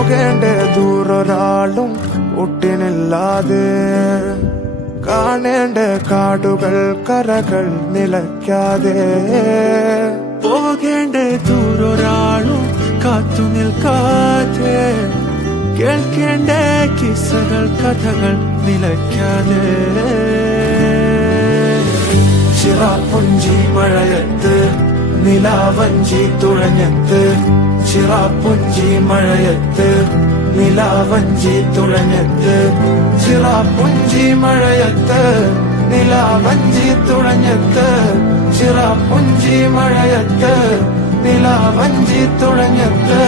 പോകേണ്ട ദൂരൊരാളും ഒട്ടിനില്ലാതെ കാണേണ്ട കാടുകൾ കരകൾ നിലയ്ക്കാതെ പോകേണ്ട ദൂരൊരാളും കാത്തു നിൽക്കാതെ കേൾക്കേണ്ട കിസ്സകൾ കഥകൾ നിലയ്ക്കാതെ ചിറാപ്പുഞ്ചി മഴയത്ത് നിലാവഞ്ചി തുഴഞ്ഞത്ത് ചിറാപ്പുഞ്ചി മഴയത്ത് നിലാവഞ്ചി തുഴഞ്ഞത്ത് ചിറാപ്പുഞ്ചി മഴയത്ത് നിലാവഞ്ചി തുഴഞ്ഞത്ത് ചിറാപ്പുഞ്ചി മഴയത്ത് നിലാവഞ്ചി തുഴഞ്ഞത്ത്